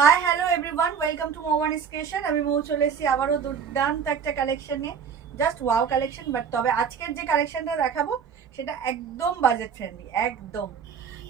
High hello everyone, welcome to মোবান স্কেশন। আমি মৌ চলে এসেছি আবারও দুর্দান্ত একটা কালেকশন নিয়ে, জাস্ট ওয়াও কালেকশন। বাট তবে আজকের যে কালেকশনটা দেখাবো সেটা একদম বাজেট ফ্রেন্ডলি, একদম।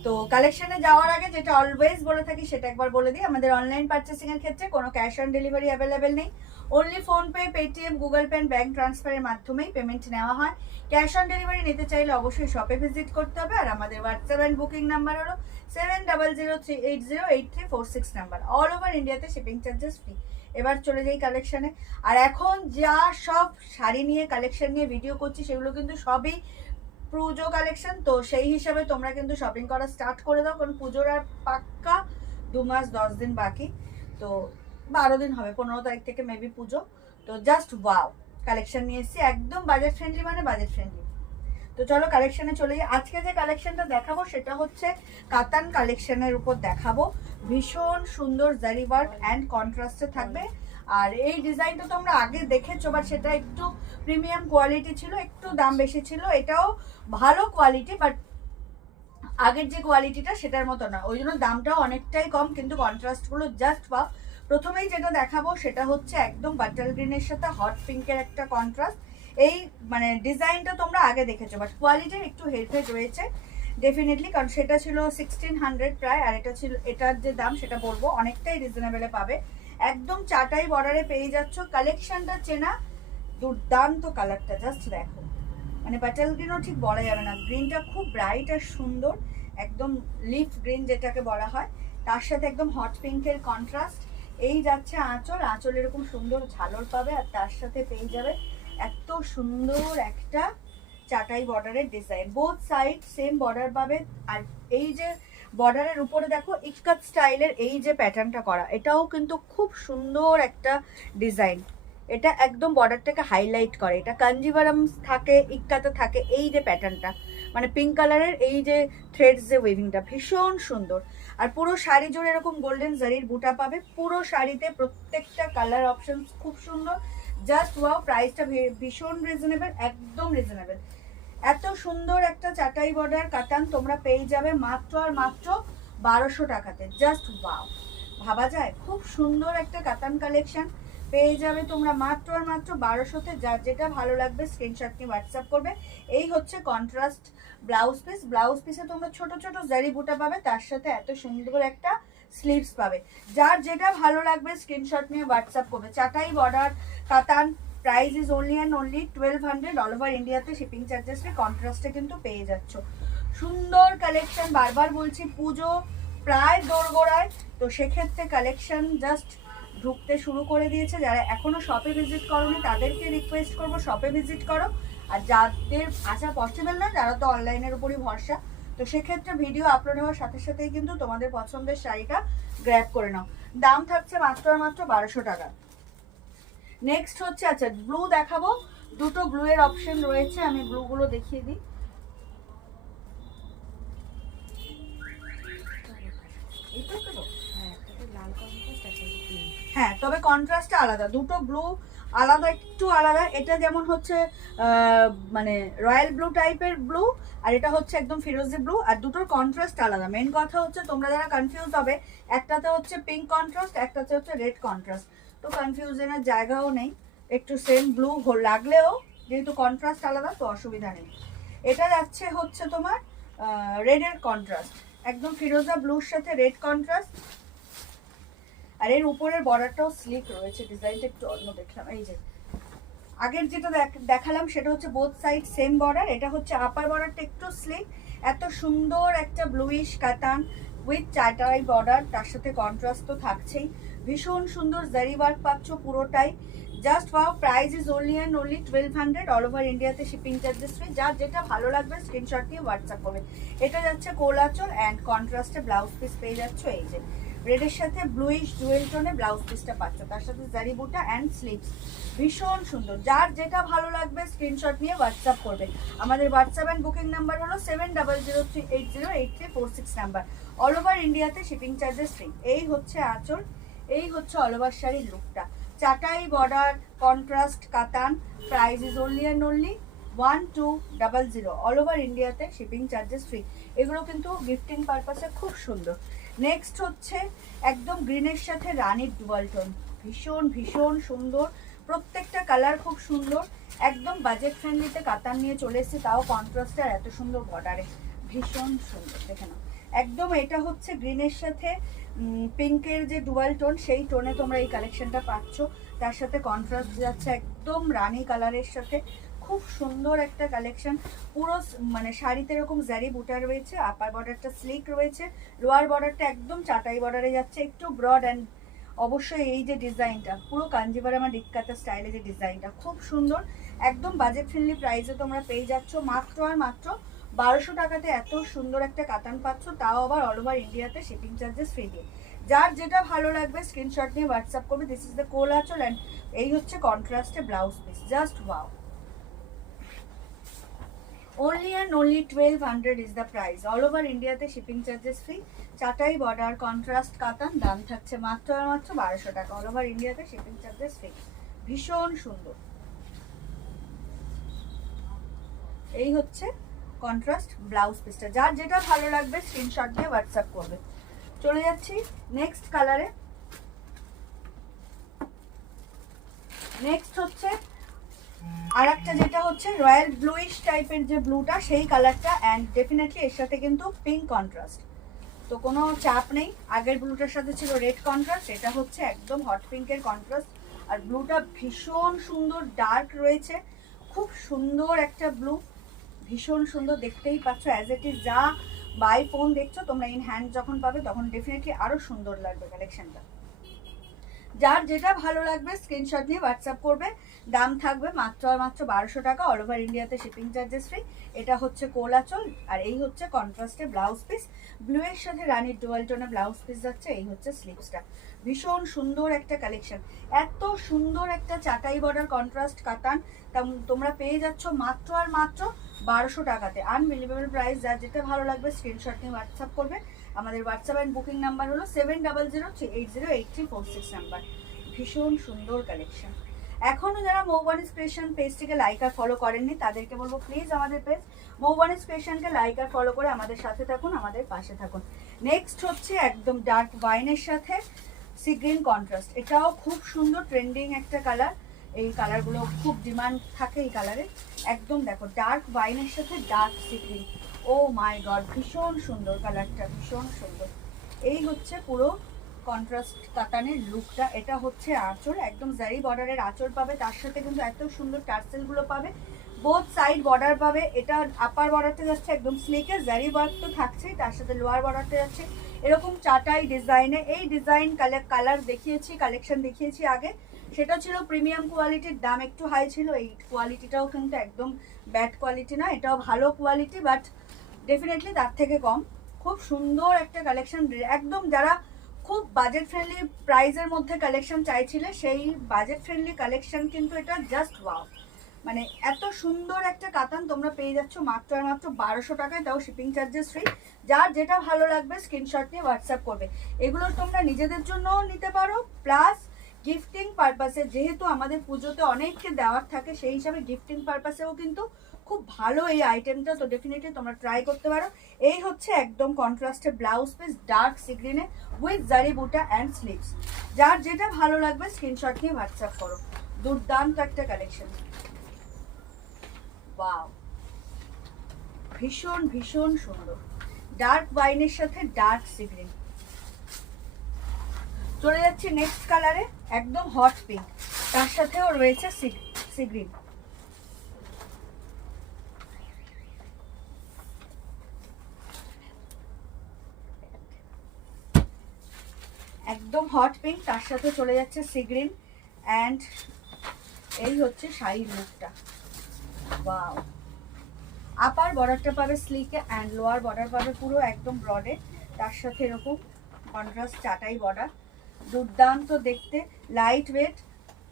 তো কালেকশনে যাওয়ার আগে যেটা অলওয়েজ বলে থাকি সেটা একবার বলে দিই, আমাদের অনলাইন পারচেসিং এর ক্ষেত্রে কোনো ক্যাশ অন ডেলিভারি অ্যাভেলেবেল নেই। Only PhonePe, Paytm, Google pay, bank ট্রান্সফারের মাধ্যমেই পেমেন্ট নেওয়া হয়। ক্যাশ অন ডেলিভারি নিতে চাইলে অবশ্যই শপে ভিজিট করতে হবে। আর আমাদের হোয়াটসঅ্যাপ অ্যান্ড বুকিং নাম্বার হলো 7003808346 নাম্বার। অল ওভার ইন্ডিয়াতে শিপিং চার্জেস ফ্রি। এবার চলে যাই কালেকশনে। আর এখন যা সব শাড়ি নিয়ে কালেকশন নিয়ে ভিডিও করছি সেগুলো কিন্তু সবই পুজো কালেকশন। তো সেই হিসাবে তোমরা কিন্তু শপিং করা স্টার্ট করে দাও, কারণ পুজোর আর পাক্কা 2 মাস 10 দিন বাকি। তো 12 দিন হবে, 15 তারিখ থেকে মেবি পুজো। তো জাস্ট ওয়াও কালেকশন নিয়ে এসেছি, একদম বাজেট ফ্রেন্ডলি, মানে বাজেট ফ্রেন্ডলি। তো চলো কালেকশনে চলে যাই। আজকে যে কালেকশনটা দেখাবো সেটা হচ্ছে কাতান কালেকশনের উপর দেখাবো। ভীষণ সুন্দর জারি ওয়ার্ক অ্যান্ড কন্ট্রাস্টে থাকবে। আর এই ডিজাইনটা তোমরা আগে দেখেছো, বাট সেটা একটু প্রিমিয়াম কোয়ালিটি ছিল, একটু দাম বেশি ছিল। এটাও ভালো কোয়ালিটি, বাট আগের যে কোয়ালিটিটা সেটার মতো না, ওই জন্য দামটাও অনেকটাই কম, কিন্তু কন্ট্রাস্টগুলো জাস্ট পাও। প্রথমেই যেটা দেখাবো সেটা হচ্ছে একদম বাটার গ্রিনের সাথে হট পিঙ্কের একটা কন্ট্রাস্ট। এই মানে ডিজাইনটা তোমরা আগে দেখেছো, বাট কোয়ালিটির একটু হেরফের রয়েছে ডেফিনেটলি, কারণ সেটা ছিল 1600 প্রায়, আর এটা ছিল, এটার যে দাম সেটা বলবো অনেকটাই রিজনেবলে পাবে। একদম চাটাই বর্ডারে পেয়ে যাচ্ছ। কালেকশনটা চেনা, দুর্দান্ত কালারটা জাস্ট দেখো, মানে বাটার গ্রিনও ঠিক বলা যাবে না, গ্রিনটা খুব ব্রাইট আর সুন্দর, একদম লিফ গ্রিন যেটাকে বলা হয়, তার সাথে একদম হট পিঙ্কের কন্ট্রাস্ট। এই যাচ্ছে আঁচল, আঁচল এরকম সুন্দর ঝালর পাবে, আর তার সাথে পেয়ে যাবে এত সুন্দর একটা চাটাই বর্ডারের design. Both side same border পাবে। আর এই যে বর্ডারের উপরে দেখো ইস্কাত স্টাইলের এই যে প্যাটার্নটা করা, এটাও কিন্তু খুব সুন্দর একটা ডিজাইন। এটা একদম বর্ডারটাকে হাইলাইট করে, এটা কাঞ্জিভারাম থাকে, ইক্কাতে থাকে এই যে প্যাটার্নটা, মানে পিঙ্ক কালারের এই যে থ্রেডস যে ওয়েভিংটা ভীষণ সুন্দর। আর পুরো শাড়ি জুড়ে এরকম গোল্ডেন জারির বুটা পাবে, পুরো শাড়িতে প্রত্যেকটা কালার অপশন খুব সুন্দর, জাস্ট ওয়াও। প্রাইসটা ভীষণ রিজনেবল, একদম রিজনেবল। এত সুন্দর একটা চাটাই বর্ডার কাতান তোমরা পেয়ে যাবে মাত্র আর মাত্র 1200 টাকাতে, জাস্ট ওয়াও। ভাবা যায়, খুব সুন্দর একটা কাতান কালেকশন পেয়ে যাবে তোমরা মাত্র আর মাত্র 1200-তে। যার যেটা ভালো লাগবে স্ক্রিনশট নিয়ে হোয়াটসঅ্যাপ করবে। এই হচ্ছে কন্ট্রাস্ট ব্লাউজ পিস। ব্লাউজ পিসে তোমরা ছোট ছোট জারি বুটা পাবে, তার সাথে এত সুন্দর একটা স্লিভস পাবে। যার যেটা ভালো লাগবে স্ক্রিনশট নিয়ে হোয়াটসঅ্যাপ করবে। চাটাই বর্ডার কাতান, price is only and only 1200। All over ইন্ডিয়াতে শিপিং চার্জেস ফ্রি, কন্ট্রাস্টে কিন্তু পেয়ে যাচ্ছ। সুন্দর কালেকশন, বারবার বলছি পুজো প্রায় দোরগোড়ায়, তো সেক্ষেত্রে কালেকশন জাস্ট ঢুকতে শুরু করে দিয়েছে। যারা এখনো শপে ভিজিট করোনি তাদেরকে রিকোয়েস্ট করবো শপে ভিজিট করো। আর যাদের আসা পসিবল না, যারা তো অনলাইনের উপরই ভরসা, তো সেক্ষেত্রে ভিডিও আপলোড হওয়ার সাথে সাথেই কিন্তু তোমাদের পছন্দের শাড়িটা গ্র্যাব করে নাও। দাম থাকছে মাত্র আর মাত্র 1200 টাকা। নেক্সট হচ্ছে, আচ্ছা ব্লু দেখাবো। দুটো ব্লু এর অপশন রয়েছে, আমি ব্লু গুলো দেখিয়ে দিই। হ্যাঁ, তবে কন্ট্রাস্টটা আলাদা, দুটো ব্লু আলাদা, একটু আলাদা। এটা যেমন হচ্ছে মানে রয়্যাল ব্লু টাইপের ব্লু, আর এটা হচ্ছে একদম ফিরোজি ব্লু, আর দুটোর কন্ট্রাস্ট আলাদা। মেন কথা হচ্ছে তোমরা যারা কনফিউজ হবে, একটাতে হচ্ছে পিঙ্ক কন্ট্রাস্ট, একটাতে হচ্ছে রেড কন্ট্রাস্ট, তো কনফিউশনের জায়গাও নেই। একটু সেম ব্লু লাগলেও যেহেতু কন্ট্রাস্ট আলাদা তো অসুবিধা নেই। এটা যাচ্ছে হচ্ছে তোমার রেডের কন্ট্রাস্ট, একদম ফিরোজা ব্লুর সাথে রেড কন্ট্রাস্ট। আর এর উপরের বর্ডারটাও স্লিক রয়েছে, ডিজাইনটা একটু অন্য দেখলাম। এই যে আগের যেটা দেখালাম সেটা হচ্ছে বোথ সাইড সেম বর্ডার, এটা হচ্ছে আপার বর্ডারটা একটু স্লিক। এত সুন্দর একটা ব্লুইশ কাতান উইথ চাটাই বর্ডার, তার সাথে কন্ট্রাস্ট তো থাকছেই। ভীষণ সুন্দর জারি ওয়ার্ক পাচ্ছ পুরোটাই, just wow. Price is only and only 1200। All over ইন্ডিয়াতে শিপিং চার্জেস ফ্রি। যার যেটা ভালো লাগবে স্ক্রিনশট নিয়ে হোয়াটসঅ্যাপ করবে। এটা যাচ্ছে কোলাচল অ্যান্ড কন্ট্রাস্টে ব্লাউজ পিস পেয়ে যাচ্ছ। এই যে রেডের সাথে ব্লুইশ জুয়েল টোনে ব্লাউজ পিসটা পাচ্ছ, তার সাথে জারি বুটা অ্যান্ড স্লিভস ভীষণ সুন্দর। যার যেটা ভালো লাগবে স্ক্রিনশট নিয়ে হোয়াটসঅ্যাপ করবে। আমাদের হোয়াটসঅ্যাপ অ্যান্ড বুকিং নাম্বার হলো 7003808346 নাম্বার। অল ওভার ইন্ডিয়াতে শিপিং চার্জেস ফ্রি। এই হচ্ছে আঁচল, এই হচ্ছে অল ওভার শাড়ির লুকটা। চাটাই বর্ডার কন্ট্রাস্ট কাতান, price is only and only 1200। All over ইন্ডিয়াতে শিপিং চার্জেস ফ্রি। এগুলো কিন্তু গিফটিং পারপাসে খুব সুন্দর। নেক্সট হচ্ছে একদম গ্রিনের সাথে রানির ডুয়াল টোন, ভীষণ ভীষণ সুন্দর, প্রত্যেকটা কালার খুব সুন্দর, একদম বাজেট ফ্রেন্ডলিতে কাতান নিয়ে চলে এসেছি, তাও কন্ট্রাস্টে আর এত সুন্দর বর্ডারে, ভীষণ সুন্দর। দেখে নাও, একদম এটা হচ্ছে গ্রিনের সাথে পিঙ্কের যে ডুয়াল টোন, সেই টোনে তোমরা এই কালেকশনটা পাচ্ছ। তার সাথে কন্ট্রাস্ট যাচ্ছে একদম রানি কালারের সাথে, খুব সুন্দর একটা কালেকশন। পুরো মানে শাড়িতে এরকম জারি বুটা রয়েছে, আপার বর্ডারটা স্লিক রয়েছে, লোয়ার বর্ডারটা একদম চাটাই বর্ডারে যাচ্ছে, একটু ব্রড অ্যান্ড অবশ্যই এই যে ডিজাইনটা পুরো কাঞ্জিভারামা ডিক্কাতা স্টাইলে যে ডিজাইনটা খুব সুন্দর, একদম বাজেট ফ্রেন্ডলি প্রাইসে তোমরা পেয়ে যাচ্ছ মাত্র আর মাত্র 1200 টাকাতে এত সুন্দর একটা কাতান পাচ্ছ, তাও আবার অল ওভার ইন্ডিয়াতে শিপিং চার্জেস ফ্রি দিয়ে। যার যেটা ভালো লাগবে স্ক্রিনশট নিয়ে হোয়াটসঅ্যাপ করবে। দিস ইজ দ্য কোল আঁচল অ্যান্ড এই হচ্ছে কন্ট্রাস্টে blouse piece, just wow. Only and only 1200 is the price. All over India তে শিপিং চার্জেস ফ্রি, চাটাই বর্ডার কন্ট্রাস্ট কাতান, দাম থাকছে মাত্র আর মাত্র 1200 টাকা। অল ওভার ইন্ডিয়াতে শিপিং চার্জেস ফ্রি, ভীষণ সুন্দর। এই হচ্ছে কন্ট্রাস্ট ব্লাউজ পিসটা, যার যেটা ভালো লাগবে স্ক্রিনশট দিয়ে হোয়াটসঅ্যাপ করবে। চলে যাচ্ছি নেক্সট কালারে। নেক্সট হচ্ছে আর একটা, যেটা হচ্ছে রয়্যাল ব্লুইশ টাইপের যে ব্লুটা, সেই কালারটা, অ্যান্ড ডেফিনেটলি এর সাথে কিন্তু পিঙ্ক কন্ট্রাস্ট, তো কোনো চাপ নেই। আগের ব্লুটার সাথে ছিল রেড কন্ট্রাস্ট, এটা হচ্ছে একদম হট পিঙ্কের কন্ট্রাস্ট, আর ব্লুটা ভীষণ সুন্দর ডার্ক রয়েছে, খুব সুন্দর একটা ব্লু, ভীষণ সুন্দর, দেখতেই পাচ্ছ অ্যাজ ইট ইজ। যা বাই ফোন দেখছো তোমরা, ইন হ্যান্ড যখন পাবে তখন ডেফিনেটলি আরো সুন্দর লাগবে কালেকশনটা। যার যেটা ভালো লাগবে স্ক্রিনশট নিয়ে হোয়াটসঅ্যাপ করবে। দাম থাকবে মাত্র আর মাত্র 1200 টাকা, অল ওভার ইন্ডিয়াতে শিপিং চার্জেস ফ্রি। এটা হচ্ছে কোল আঁচল আর এই হচ্ছে কন্ট্রাস্টে ব্লাউজ পিস, ব্লু এর সাথে রানির ডুয়াল টোনে ব্লাউজ পিস যাচ্ছে। এই হচ্ছে স্লিভসটা, ভীষণ সুন্দর একটা কালেকশন, এত সুন্দর একটা চাটাই বর্ডার কন্ট্রাস্ট কাতান, তোমরা পেয়ে যাচ্ছ মাত্র আর মাত্র 1200 টাকাতে, আনবিলিভেবল প্রাইস। যার যেটা ভালো লাগবে স্ক্রিনশট নিয়ে হোয়াটসঅ্যাপ করবে। আমাদের হোয়াটসঅ্যাপ অ্যান্ড বুকিং নাম্বার হলো 7003808346 নাম্বার। ভীষণ সুন্দর কালেকশন। এখনো যারা মৌবানিস ক্রিয়েশন পেজটিকে লাইক আর ফলো করেননি, তাদেরকে বলবো প্লিজ আমাদের পেজ মৌবানিস ক্রিয়েশনকে লাইক আর ফলো করে আমাদের সাথে থাকুন, আমাদের পাশে থাকুন। নেক্সট হচ্ছে একদম ডার্ক ওয়াইনের সাথে সি গ্রিন কন্ট্রাস্ট, এটাও খুব সুন্দর ট্রেন্ডিং একটা কালার, এই কালারগুলো খুব ডিমান্ড থাকে এই কালারে। একদম দেখো ডার্ক ওয়াইনের সাথে ডার্ক সি গ্রিন, ও মাই গড ভীষণ সুন্দর কালারটা, ভীষণ সুন্দর। এই হচ্ছে পুরো কন্ট্রাস্ট কাতানের লুকটা। এটা হচ্ছে আঁচল, একদম জারি বর্ডারের আঁচল পাবে, তার সাথে কিন্তু এত সুন্দর টার্সেলগুলো পাবে, বোথ সাইড বর্ডার পাবে। এটা আপার বর্ডারটা যাচ্ছে একদম স্লিকে, জারি ওয়ার্ক তো থাকছেই, তার সাথে লোয়ার বর্ডারটা যাচ্ছে এরকম চাটাই ডিজাইনে। এই ডিজাইন কালার দেখিয়েছি, কালেকশন দেখিয়েছি আগে, সেটা ছিল প্রিমিয়াম কোয়ালিটির, দাম একটু হাই ছিল। এই কোয়ালিটিটাও কিন্তু একদম ব্যাড কোয়ালিটি না, এটাও ভালো কোয়ালিটি, বাট ডেফিনেটলি তার থেকে কম। খুব সুন্দর একটা কালেকশন, একদম যারা খুব বাজেট ফ্রেন্ডলি প্রাইসের মধ্যে কালেকশন চাইছিলে, সেই বাজেট ফ্রেন্ডলি কালেকশন কিন্তু এটা, জাস্ট ওয়াও। মানে এত সুন্দর একটা কাতান তোমরা পেয়ে যাচ্ছ মাত্র আর মাত্র 1200 টাকায়, তাও শিপিং চার্জেস ফ্রি। যার যেটা ভালো লাগবে স্ক্রিনশট নিয়ে হোয়াটসঅ্যাপ করবে। এগুলো তোমরা নিজেদের জন্যও নিতে পারো, প্লাস গিফটিং পারপাসে, যেহেতু আমাদের পুজোতে অনেককে দেওয়ার থাকে, সেই হিসাবে গিফটিং পারপাসেও কিন্তু খুব ভালো এই আইটেমটা, তো ডেফিনেটলি তোমরা ট্রাই করতে পারো। এই হচ্ছে একদম কন্ট্রাস্টে ব্লাউজ পিস ডার্ক সি গ্রিনে উইথ জারি বুটা অ্যান্ড স্লিভস। যার যেটা ভালো লাগবে স্ক্রিনশট নিয়ে হোয়াটসঅ্যাপ করো। দুর্দান্ত একটা কালেকশন, ওয়াও, ভীষণ ভীষণ সুন্দর, ডার্ক ওয়াইনের সাথে ডার্ক সি গ্রিন। চলে যাচ্ছি নেক্সট কালারে, একদম হট পিঙ্ক, তার সাথেও রয়েছে সি গ্রিন। একদম হট পিঙ্ক, তার সাথে চলে যাচ্ছে সি গ্রিন, অ্যান্ড এই হচ্ছে শাড়ির লুকটা, ওয়াও। আপার বর্ডারটা পাবে স্লিকে অ্যান্ড লোয়ার বর্ডার পাবে পুরো একদম ব্রডে, তার সাথে এরকম কন্ট্রাস্ট চাটাই বর্ডার, দুর্দান্ত দেখতে, light weight,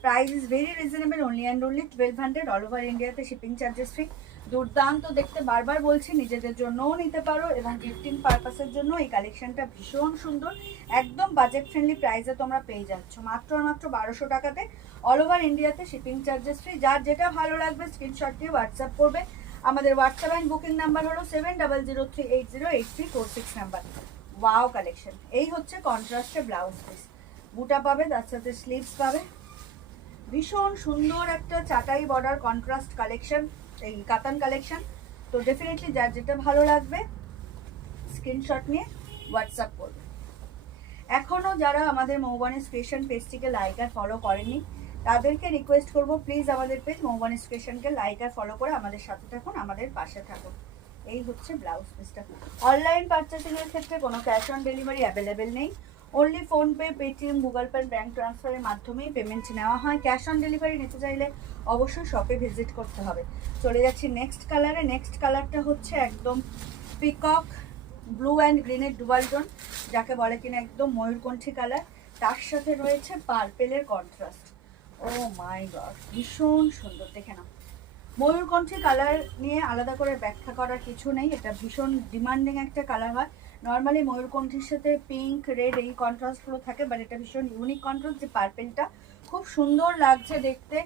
price is very reasonable, only and only 1200, all over ইন্ডিয়াতে শিপিং চার্জেস ফ্রি। দুর্দান্ত দেখতে, বারবার বলছি নিজেদের জন্যও নিতে পারো এবং গিফটিং পারপাসের জন্য এই কালেকশনটা ভীষণ সুন্দর, একদম বাজেট ফ্রেন্ডলি প্রাইসে তোমরা পেয়ে যাচ্ছ মাত্র মাত্র 1200 টাকাতে, অল ওভার ইন্ডিয়াতে শিপিং চার্জেস ফ্রি। যার যেটা ভালো লাগবে স্ক্রিনশট দিয়ে হোয়াটসঅ্যাপ করবে। আমাদের হোয়াটসঅ্যাপ অ্যান্ড বুকিং নাম্বার হলো 7003808346 নাম্বার। Wow collection. এই হচ্ছে কন্ট্রাস্টে ব্লাউজ পিস, বুটা পাবে, তার সাথে স্লিভস পাবে। ভীষণ সুন্দর একটা চাটাই বর্ডার কন্ট্রাস্ট কালেকশন, এই কাতান কালেকশন। তো ডেফিনেটলি যার যেটা ভালো লাগবে স্ক্রিনশট নিয়ে হোয়াটসঅ্যাপ করবে। এখনও যারা আমাদের মৌবানিস ক্রিয়েশন পেজটিকে লাইক আর ফলো করেনি তাদেরকে রিকোয়েস্ট করব, প্লিজ আমাদের পেজ মৌবানিস ক্রিয়েশনকে লাইক আর ফলো করে আমাদের সাথে থাকুন, আমাদের পাশে থাকুন। এই হচ্ছে ব্লাউজ পিসটা। অনলাইন পারচেসিংয়ের ক্ষেত্রে কোনো ক্যাশ অন ডেলিভারি অ্যাভেলেবেল নেই, only PhonePe, Paytm, Google pay, bank ট্রান্সফারের মাধ্যমেই পেমেন্ট নেওয়া হয়। ক্যাশ অন ডেলিভারি নিতে চাইলে অবশ্যই শপে ভিজিট করতে হবে। চলে যাচ্ছি নেক্সট কালারে। নেক্সট কালারটা হচ্ছে একদম পিকক ব্লু অ্যান্ড গ্রিনের ডুয়াল টোন, যাকে বলে কিনা একদম ময়ূরকণ্ঠী কালার। তার সাথে রয়েছে পার্পেলের কন্ট্রাস্ট। ও মাই গড, ভীষণ সুন্দর। দেখে নাও, ময়ূরকণ্ঠী কালার নিয়ে আলাদা করে ব্যাখ্যা করার কিছু নেই, এটা ভীষণ ডিমান্ডিং একটা কালার হয়। নর্মালি ময়ূরকণ্ঠীর সাথে পিঙ্ক, রেড এই কন্ট্রাস্টগুলো থাকে, বাট এটা ভীষণ ইউনিক কন্ট্রাস্ট। যে পার্পেলটা খুব সুন্দর লাগছে দেখতে।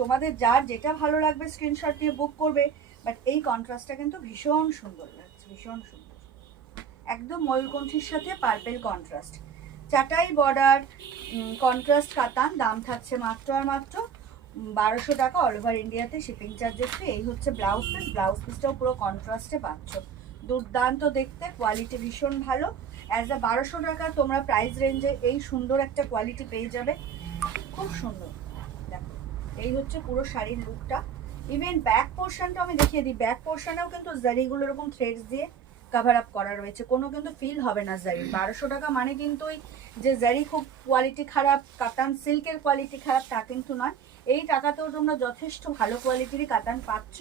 তোমাদের যার যেটা ভালো লাগবে স্ক্রিনশট দিয়ে বুক করবে, বাট এই কন্ট্রাস্টটা কিন্তু ভীষণ সুন্দর লাগছে, ভীষণ সুন্দর। একদম ময়ূরকণ্ঠীর সাথে পার্পেল কন্ট্রাস্ট, চাটাই বর্ডার কন্ট্রাস্ট কাতান। দাম থাকছে মাত্র আর মাত্র 1200 টাকা, অল ওভার ইন্ডিয়াতে শিপিং চার্জেস ফ্রি। এই হচ্ছে ব্লাউজ পিস, ব্লাউজ পিসটাও পুরো কন্ট্রাস্টে পাচ্ছ। দুর্দান্ত দেখতে, কোয়ালিটি ভীষণ ভালো। অ্যাজ আ 1200 টাকা তোমরা প্রাইস রেঞ্জে এই সুন্দর একটা কোয়ালিটি পেয়ে যাবে, খুব সুন্দর। দেখো, এই হচ্ছে পুরো শাড়ির লুকটা। ইভেন ব্যাক পোর্শনটা আমি দেখিয়ে দিই, ব্যাক পোর্শনেও কিন্তু জারিগুলো এরকম থ্রেডস দিয়ে কভার আপ করা রয়েছে, কোনো কিন্তু ফিল হবে না জারি। 1200 টাকা মানে কিন্তু যে জারি খুব কোয়ালিটি খারাপ, কাতান সিল্কের কোয়ালিটি খারাপ তা কিন্তু নয়। এই টাকাতেও তোমরা যথেষ্ট ভালো কোয়ালিটিরই কাতান পাচ্ছ।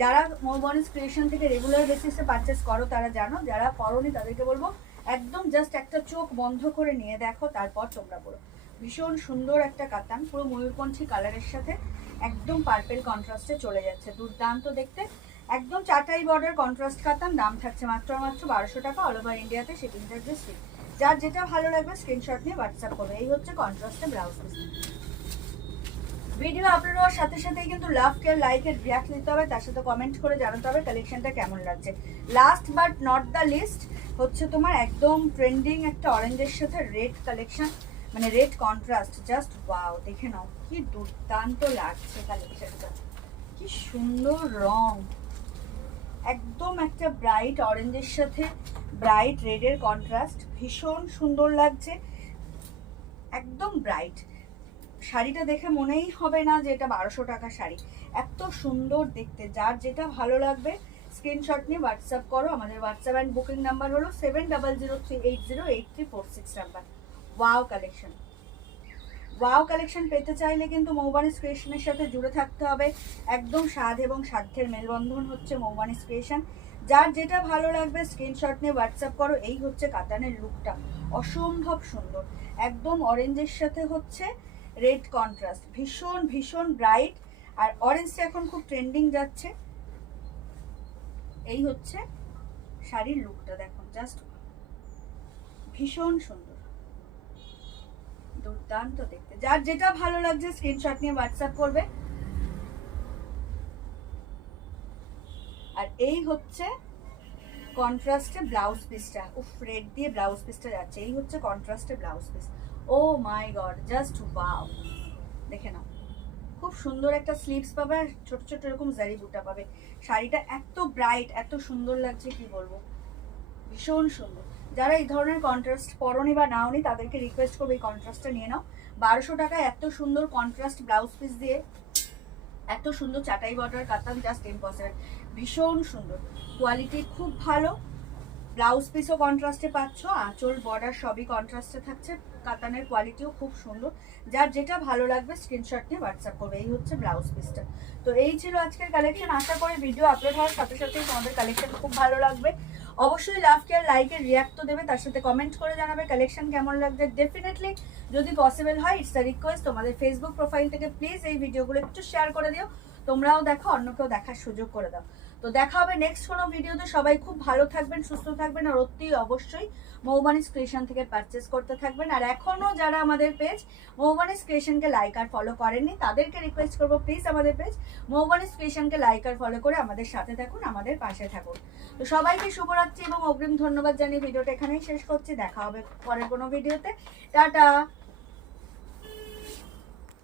যারা মৌবনিস ক্রিয়েশন থেকে রেগুলার বেসিসে পারচেস করো তারা জানো, যারা করোনি তাদেরকে বলবো একদম জাস্ট একটা চোখ বন্ধ করে নিয়ে দেখো, তারপর তোমরা বলো। ভীষণ সুন্দর একটা কাতান, পুরো ময়ূরকণ্ঠী কালারের সাথে একদম পার্পেল কন্ট্রাস্টে চলে যাচ্ছে, দুর্দান্ত দেখতে। একদম চাটাই বর্ডার কন্ট্রাস্ট কাতান, দাম থাকছে মাত্র মাত্র 1200 টাকা, অল ওভার ইন্ডিয়াতে শিপিং চার্জেস ফ্রি। যার যেটা ভালো লাগবে স্ক্রিনশট নিয়ে হোয়াটসঅ্যাপ করবে। এই হচ্ছে কন্ট্রাস্টে ব্লাউজ পিস। ভিডিও আপলোড হওয়ার সাথে সাথেই কিন্তু লাভ কেয়ার লাইকের রিয়াক্ট দিতে হবে, তার সাথে কমেন্ট করে জানাতে হবে কালেকশনটা কেমন লাগছে। Last but not the least হচ্ছে তোমার একদম ট্রেন্ডিং একটা অরেঞ্জের সাথে রেড কালেকশন, মানে রেড কন্ট্রাস্ট। জাস্ট ওয়াও, দেখে নাও কি দুর্দান্ত লাগছে কালেকশনটা, কি সুন্দর রং। একদম একটা ব্রাইট অরেঞ্জের সাথে ব্রাইট রেডের কন্ট্রাস্ট, ভীষণ সুন্দর লাগছে, একদম ব্রাইট। শাড়িটা দেখে মনেই হবে না যে এটা 1200 টাকা শাড়ি, এত সুন্দর দেখতে। যার যেটা ভালো লাগবে স্ক্রিনশট নিয়ে হোয়াটসঅ্যাপ করো। আমাদের হোয়াটসঅ্যাপ অ্যান্ড বুকিং নাম্বার হলো 7003808346 number. Wow collection, wow collection পেতে চাইলে কিন্তু মৌবানিস ক্রিয়েশনের সাথে জুড়ে থাকতে হবে। একদম স্বাদ এবং সাধ্যের মেলবন্ধন হচ্ছে মৌবানিস ক্রিয়েশন। যার যেটা ভালো লাগবে স্ক্রিনশট নিয়ে হোয়াটসঅ্যাপ করো। এই হচ্ছে কাতানের লুকটা, অসম্ভব সুন্দর। একদম অরেঞ্জের সাথে হচ্ছে রেড কন্ট্রাস্ট, ভীষণ ভীষণ ব্রাইট। আর অরেঞ্জটা এখন খুব ট্রেন্ডিং যাচ্ছে। এই হচ্ছে শাড়ির লুকটা, দেখো জাস্ট ভীষণ সুন্দর, দুর্দান্ত দেখতে। যার যেটা ভালো লাগছে স্ক্রিনশট নিয়ে হোয়াটসঅ্যাপ করবে। আর এই হচ্ছে কন্ট্রাস্টে ব্লাউজ পিসটা, উফ রেড দিয়ে ব্লাউজ পিসটা যাচ্ছে। এই হচ্ছে কন্ট্রাস্টে ব্লাউজ পিস। ও মাই গড, জাস্ট ওয়াও, দেখে নাও খুব সুন্দর একটা স্লিভস পাবে, আর ছোট ছোট এরকম জারি বুটা পাবে। শাড়িটা এত ব্রাইট, এত সুন্দর লাগছে কি বলবো, ভীষণ সুন্দর। যারা এই ধরনের কন্ট্রাস্ট পরনি বা নাওনি তাদেরকে রিকোয়েস্ট করবে এই কন্ট্রাস্টটা নিয়ে নাও। 1200 টাকায় এত সুন্দর কন্ট্রাস্ট ব্লাউজ পিস দিয়ে এত সুন্দর চাটাই বর্ডার কাতান, জাস্ট ইম্পসিবল। ভীষণ সুন্দর কোয়ালিটি, খুব ভালো। ব্লাউজ পিসও কন্ট্রাস্টে পাচ্ছ, আঁচল বর্ডার সবই কন্ট্রাস্টে থাকছে। কাতানের কোয়ালিটিও খুব সুন্দর। যার যেটা ভালো লাগবে স্ক্রিনশট নিয়ে হোয়াটসঅ্যাপ করবে। এই হচ্ছে ব্লাউজ পিসটা। তো এই ছিল আজকের কালেকশন। আশা করি ভিডিও আপলোড হওয়ার সাথে সাথেই তোমাদের কালেকশন খুব ভালো লাগবে। অবশ্যই লাভ কেয়ার লাইকের রিয়াক্ট তো দেবে, তার সাথে কমেন্ট করে জানাবে কালেকশন কেমন লাগছে। ডেফিনেটলি যদি পসিবল হয়, ইটস আ রিকোয়েস্ট, তোমাদের ফেসবুক প্রোফাইল থেকে প্লিজ এই ভিডিওগুলো একটু শেয়ার করে দিও, তোমরাও দেখো, অন্যকেও দেখার সুযোগ করে দাও। তো দেখা হবে নেক্সট কোনো ভিডিওতে। সবাই খুব ভালো থাকবেন, সুস্থ থাকবেন, আর অতি অবশ্যই মৌবানিস ক্রিয়েশন থেকে পারচেস করতে থাকবেন। আর এখনও যারা আমাদের পেজ মৌবানিস ক্রিয়েশনকে লাইক আর ফলো করেননি তাদেরকে রিকোয়েস্ট করবো প্লিজ আমাদের পেজ মৌবানিস ক্রিয়েশনকে লাইক আর ফলো করে আমাদের সাথে থাকুন, আমাদের পাশে থাকুন। তো সবাইকে শুভরাত্রি এবং অগ্রিম ধন্যবাদ জানিয়ে ভিডিওটা এখানেই শেষ করছি। দেখা হবে পরের কোনো ভিডিওতে। টাটা।